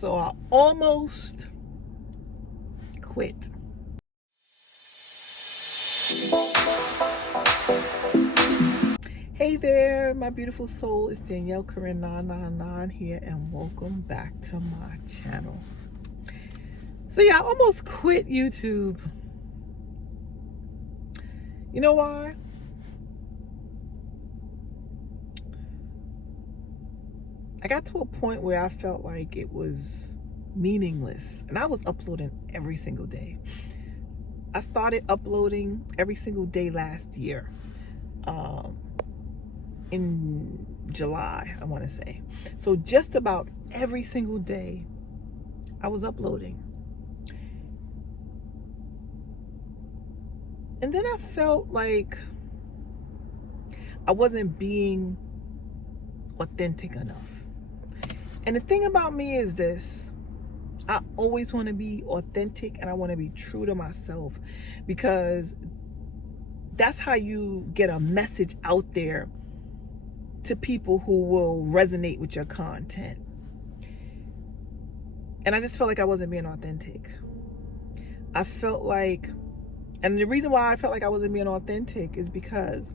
So I almost quit. Hey there, my beautiful soul. It's Danielle Corinne 999 here, and welcome back to my channel. So yeah, I almost quit YouTube. You know why? I got to a point where I felt like it was meaningless, and I was uploading every single day. I started uploading every single day last year, in July, I want to say. So just about every single day I was uploading. And then I felt like I wasn't being authentic enough. And the thing about me is this: I always want to be authentic, and I want to be true to myself, because that's how you get a message out there to people who will resonate with your content. And I just felt like I wasn't being authentic. I felt like, and the reason why I felt like I wasn't being authentic is because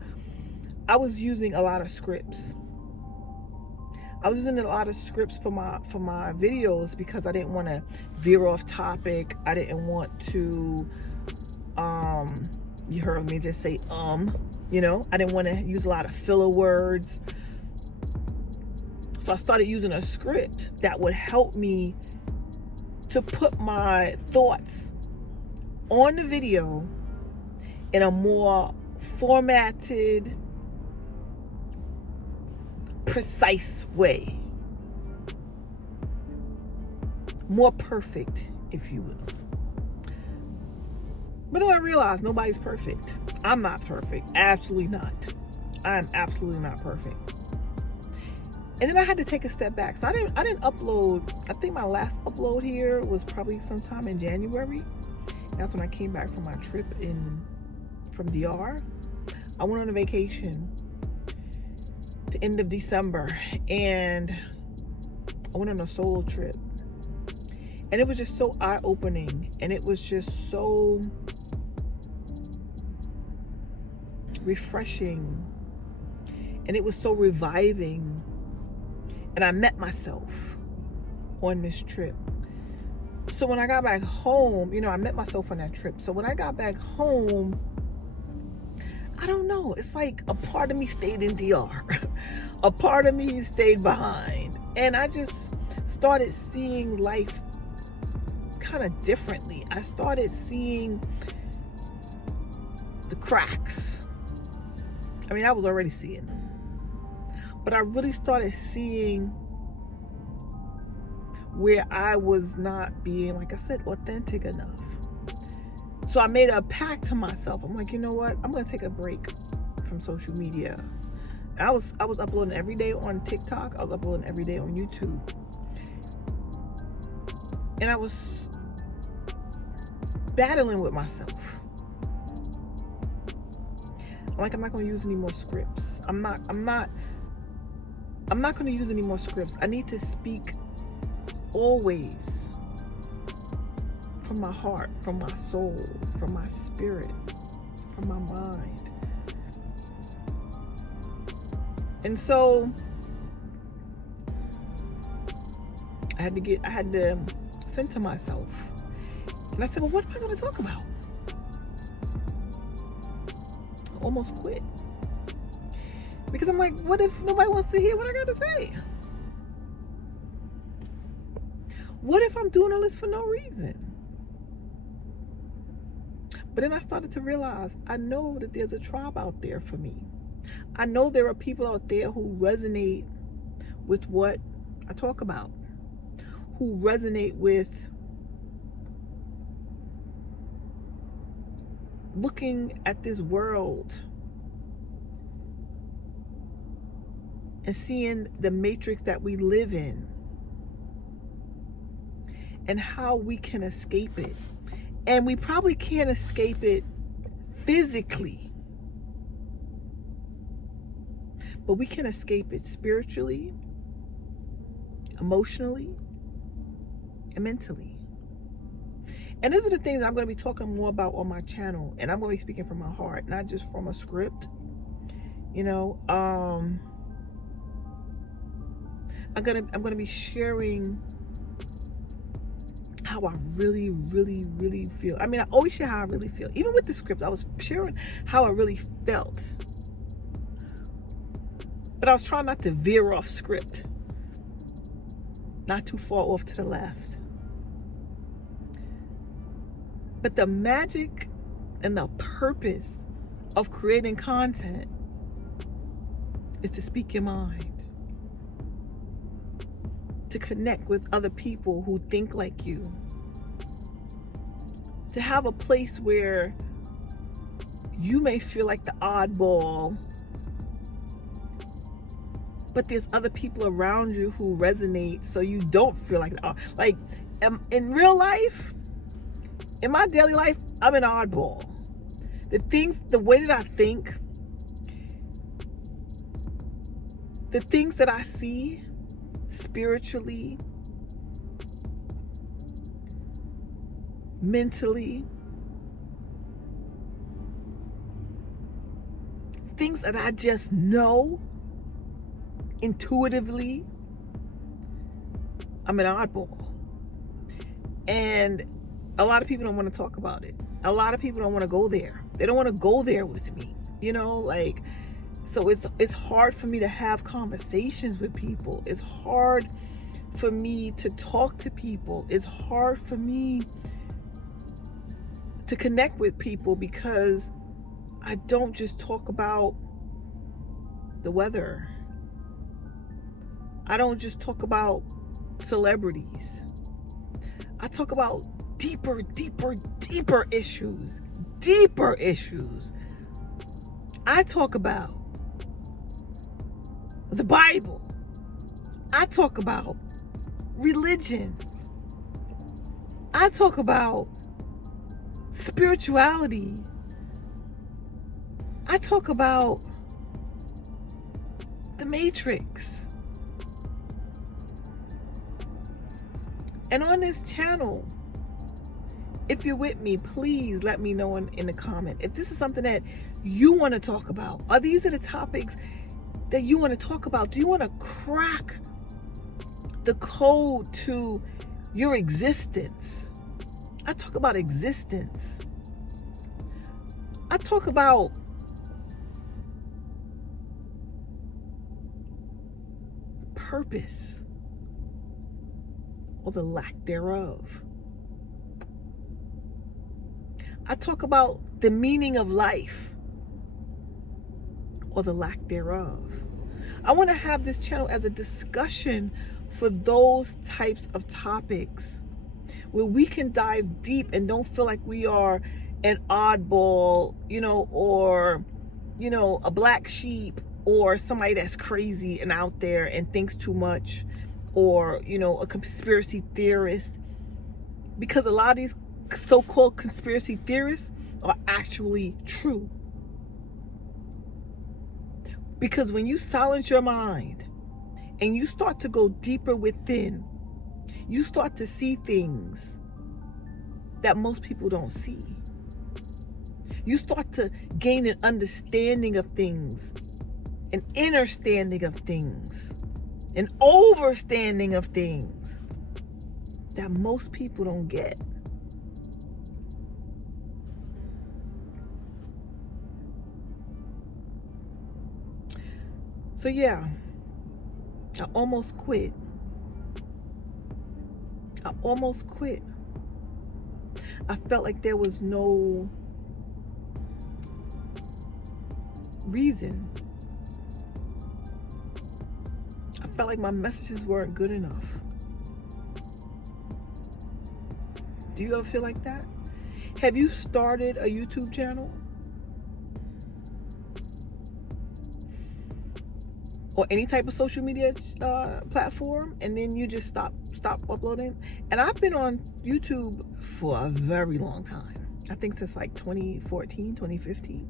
I was using a lot of scripts. I was using a lot of scripts for my videos because I didn't want to veer off topic. I didn't want to you heard me just say I didn't want to use a lot of filler words. So I started using a script that would help me to put my thoughts on the video in a more formatted, precise way. More perfect, if you will. But then I realized nobody's perfect. I'm not perfect. Absolutely not. I'm absolutely not perfect. And then I had to take a step back. So I didn't upload. I think my last upload here was probably sometime in January. That's when I came back from my trip from DR. I went on a vacation the end of December, and I went on a solo trip. And it was just so eye-opening, and it was just so refreshing, and it was so reviving. And I met myself on this trip. So when I got back home, I met myself on that trip. So when I got back home, I don't know, it's like a part of me stayed in DR. A part of me stayed behind. And I just started seeing life kind of differently. I started seeing the cracks. I mean, I was already seeing them, but I really started seeing where I was not being, like I said, authentic enough. So I made a pact to myself. I'm like, you know what? I'm gonna take a break from social media. And I was uploading every day on TikTok. I was uploading every day on YouTube. And I was battling with myself. I'm like, I'm not gonna use any more scripts. I'm not gonna use any more scripts. I need to speak always from my heart, from my soul, from my spirit, from my mind. And so I had to center myself. And I said, well, what am I going to talk about? I almost quit. Because I'm like, what if nobody wants to hear what I got to say? What if I'm doing all this for no reason? But then I started to realize, I know that there's a tribe out there for me. I know there are people out there who resonate with what I talk about, who resonate with looking at this world and seeing the matrix that we live in and how we can escape it. And we probably can't escape it physically, but we can escape it spiritually, emotionally, and mentally. And these are the things I'm going to be talking more about on my channel, and I'm going to be speaking from my heart, not just from a script. You know, I'm gonna be sharing how I really, really, really feel. I mean, I always share how I really feel. Even with the script, I was sharing how I really felt. But I was trying not to veer off script. Not too far off to the left. But the magic and the purpose of creating content is to speak your mind. To connect with other people who think like you. To have a place where you may feel like the oddball, but there's other people around you who resonate, so you don't feel like the odd. Like in real life, in my daily life, I'm an oddball. The way that I think, the things that I see spiritually, mentally, things that I just know intuitively, I'm an oddball. And a lot of people don't want to talk about it. A lot of people don't want to go there. They don't want to go there with me, you know, like, so it's hard for me to have conversations with people. It's hard for me to talk to people. It's hard for me to connect with people because I don't just talk about the weather. I don't just talk about celebrities. I talk about deeper issues. Deeper issues. I talk about the Bible. I talk about religion. I talk about spirituality. I talk about the Matrix. And on this channel, if you're with me, please let me know in the comment if this is something that you want to talk about. Are these are the topics that you want to talk about? Do you want to crack the code to your existence? I talk about existence. I talk about purpose or the lack thereof. I talk about the meaning of life or the lack thereof. I want to have this channel as a discussion for those types of topics where we can dive deep and don't feel like we are an oddball, you know, or, you know, a black sheep, or somebody that's crazy and out there and thinks too much, or, you know, a conspiracy theorist. Because a lot of these so-called conspiracy theorists are actually true. Because when you silence your mind and you start to go deeper within, you start to see things that most people don't see. You start to gain an understanding of things, an understanding of things, an overstanding of things that most people don't get. So yeah, I almost quit. I almost quit. I felt like there was no reason. I felt like my messages weren't good enough. Do you ever feel like that? Have you started a YouTube channel? Or any type of social media platform, and then you just stop uploading? And I've been on YouTube for a very long time. I think since like 2014, 2015.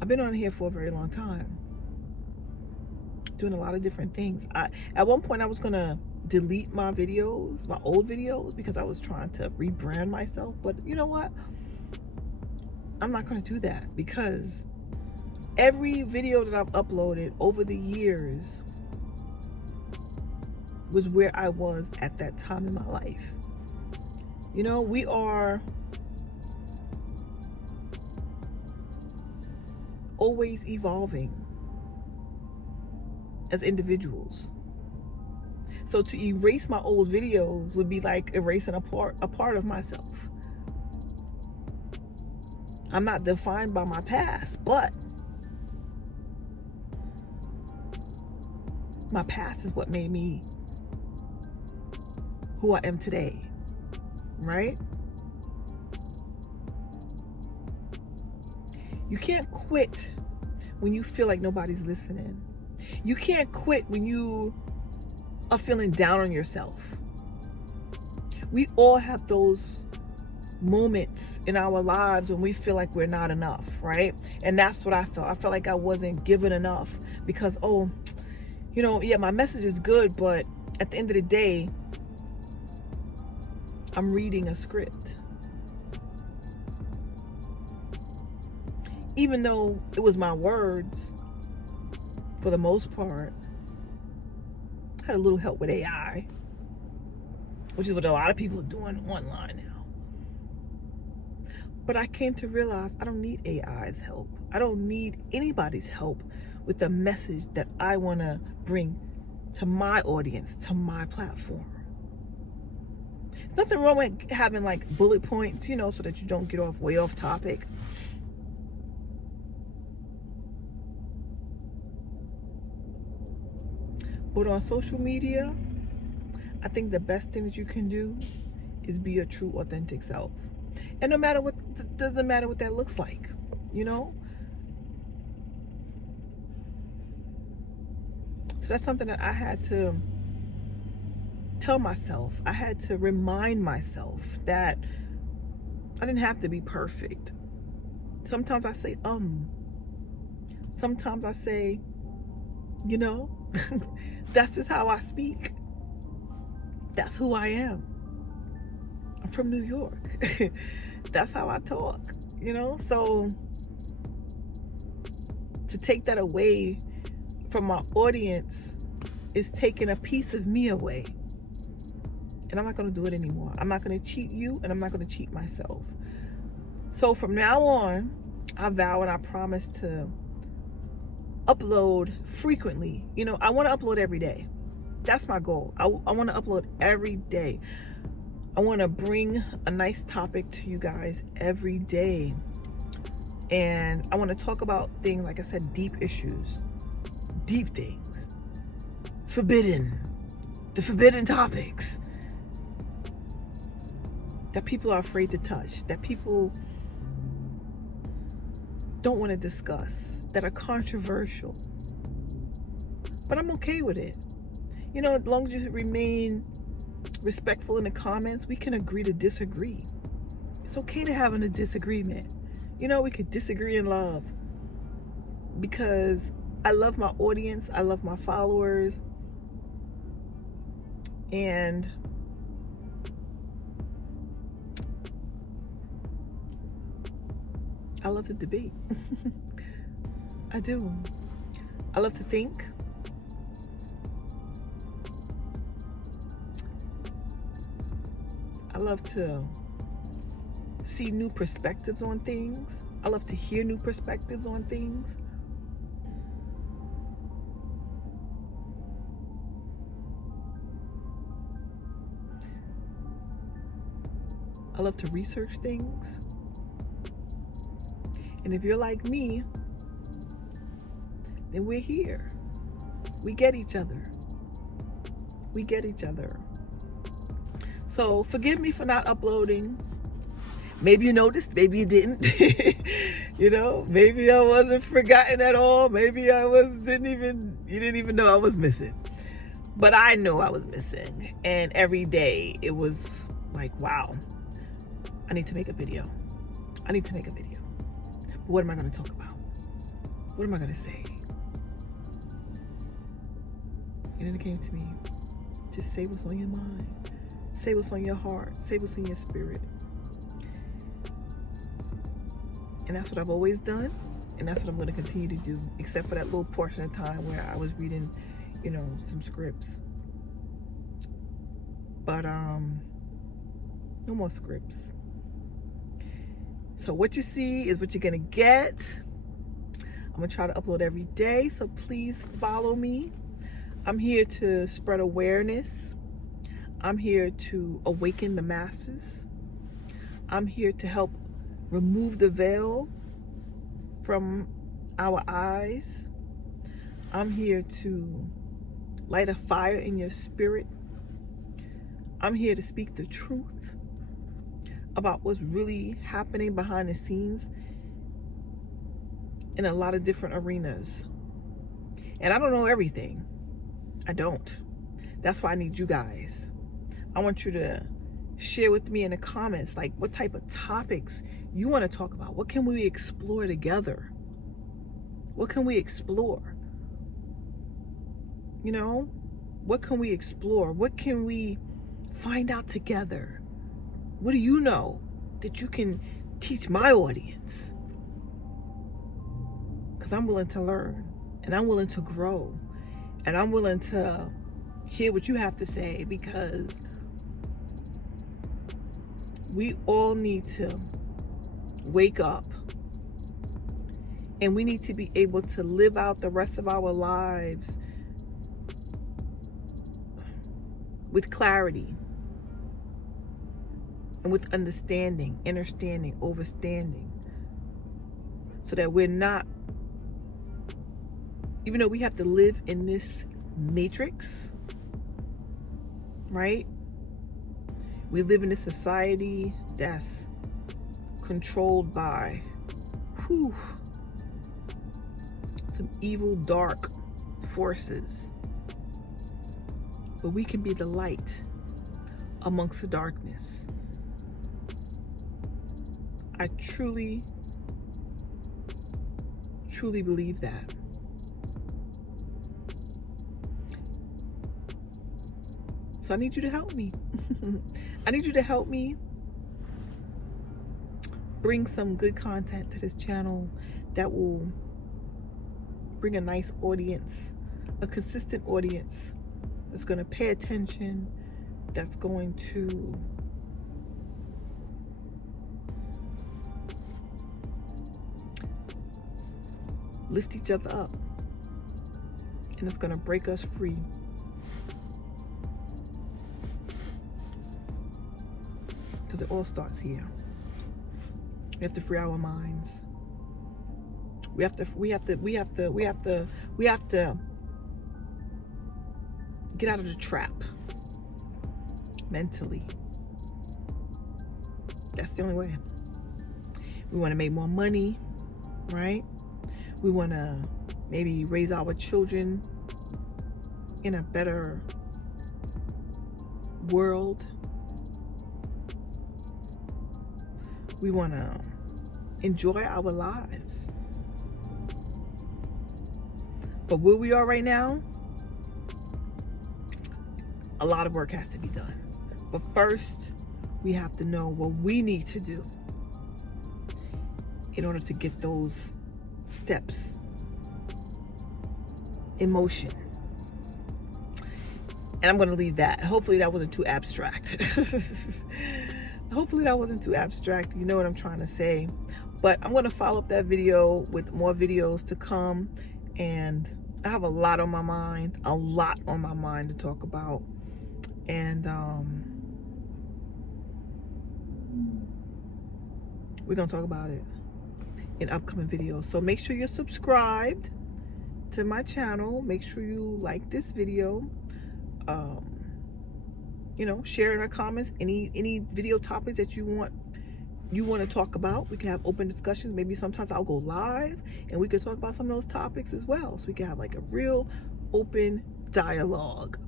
I've been on here for a very long time. doing a lot of different things. At one point I was gonna delete my videos, my old videos, because I was trying to rebrand myself. But you know what? I'm not gonna do that, because every video that I've uploaded over the years was where I was at that time in my life. You know, we are always evolving as individuals. So to erase my old videos would be like erasing a part of myself. I'm not defined by my past, but my past is what made me who I am today, right? You can't quit when you feel like nobody's listening. You can't quit when you are feeling down on yourself. We all have those moments in our lives when we feel like we're not enough, right? And that's what I felt. I felt like I wasn't given enough because, oh, you know, yeah, my message is good, but at the end of the day, I'm reading a script. Even though it was my words, for the most part, I had a little help with AI, which is what a lot of people are doing online now. But I came to realize I don't need AI's help. I don't need anybody's help with the message that I want to bring to my audience, to my platform. There's nothing wrong with having like bullet points, you know, so that you don't get way off topic. But on social media, I think the best thing that you can do is be your true, authentic self. And no matter what, doesn't matter what that looks like, you know? So that's something that I had to tell myself. I had to remind myself that I didn't have to be perfect. Sometimes I say, sometimes I say, you know, that's just how I speak. That's who I am. I'm from New York. That's how I talk, you know? So to take that away from my audience is taking a piece of me away. And I'm not going to do it anymore. I'm not going to cheat you, and I'm not going to cheat myself. So from now on, I vow and I promise to upload frequently. You know, I want to upload every day. That's my goal. I want to upload every day. I want to bring a nice topic to you guys every day. And I want to talk about things, like I said, deep issues, deep things, the forbidden topics that people are afraid to touch, that people don't want to discuss, that are controversial. But I'm okay with it. You know, as long as you remain respectful in the comments, we can agree to disagree. It's okay to have a disagreement. You know, we could disagree in love, because I love my audience, I love my followers, and I love to debate. I do. I love to think. I love to see new perspectives on things. I love to hear new perspectives on things. I love to research things. And if you're like me, then we're here. We get each other. We get each other. So forgive me for not uploading. Maybe you noticed, maybe you didn't. You know, maybe I wasn't forgotten at all. Maybe you didn't even know I was missing. But I know I was missing. And every day it was like, wow, I need to make a video. I need to make a video. But what am I going to talk about? What am I going to say? And then it came to me, just say what's on your mind. Say what's on your heart. Say what's in your spirit. And that's what I've always done. And that's what I'm going to continue to do, except for that little portion of time where I was reading, you know, some scripts. But no more scripts. So what you see is what you're going to get. I'm going to try to upload every day, so please follow me. I'm here to spread awareness. I'm here to awaken the masses. I'm here to help remove the veil from our eyes. I'm here to light a fire in your spirit. I'm here to speak the truth about what's really happening behind the scenes in a lot of different arenas. And I don't know everything. I don't. That's why I need you guys. I want you to share with me in the comments, like, what type of topics you want to talk about. What can we explore together? What can we explore? You know, what can we explore? What can we find out together? What do you know that you can teach my audience? Because I'm willing to learn, and I'm willing to grow, and I'm willing to hear what you have to say, because we all need to wake up, and we need to be able to live out the rest of our lives with clarity and with understanding, understanding, overstanding, so that we're not, even though we have to live in this matrix, right? We live in a society that's controlled by some evil, dark forces. But we can be the light amongst the darkness. I truly, truly believe that. So I need you to help me. I need you to help me bring some good content to this channel that will bring a nice audience, a consistent audience that's going to pay attention, that's going to lift each other up, and it's going to break us free. Because it all starts here. We have to free our minds. We have to get out of the trap mentally. That's the only way. We want to make more money, right? We want to maybe raise our children in a better world. We want to enjoy our lives. But where we are right now, a lot of work has to be done. But first, we have to know what we need to do in order to get those steps in motion. And I'm going to leave that. Hopefully that wasn't too abstract. Hopefully that wasn't too abstract. You know what I'm trying to say. But I'm going to follow up that video with more videos to come. And I have a lot on my mind. To talk about. And we're going to talk about it in upcoming videos. So make sure you're subscribed to my channel. Make sure you like this video. You know, share in our comments any video topics that you want to talk about. We can have open discussions. Maybe sometimes I'll go live and we could talk about some of those topics as well, so we can have like a real open dialogue.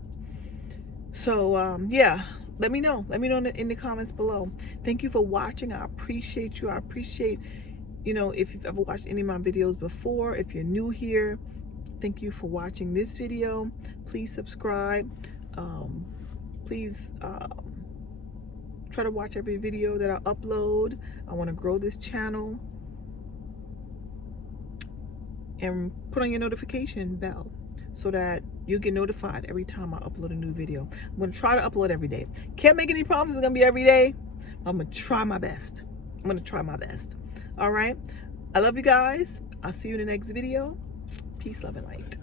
So yeah, let me know in the comments below. Thank you for watching. I appreciate you. I appreciate, you know, if you've ever watched any of my videos before. If you're new here, Thank you for watching this video. Please subscribe. Please try to watch every video that I upload. I want to grow this channel. And put on your notification bell so that you get notified every time I upload a new video. I'm going to try to upload every day. Can't make any promises it's going to be every day. I'm going to try my best. All right. I love you guys. I'll see you in the next video. Peace, love, and light.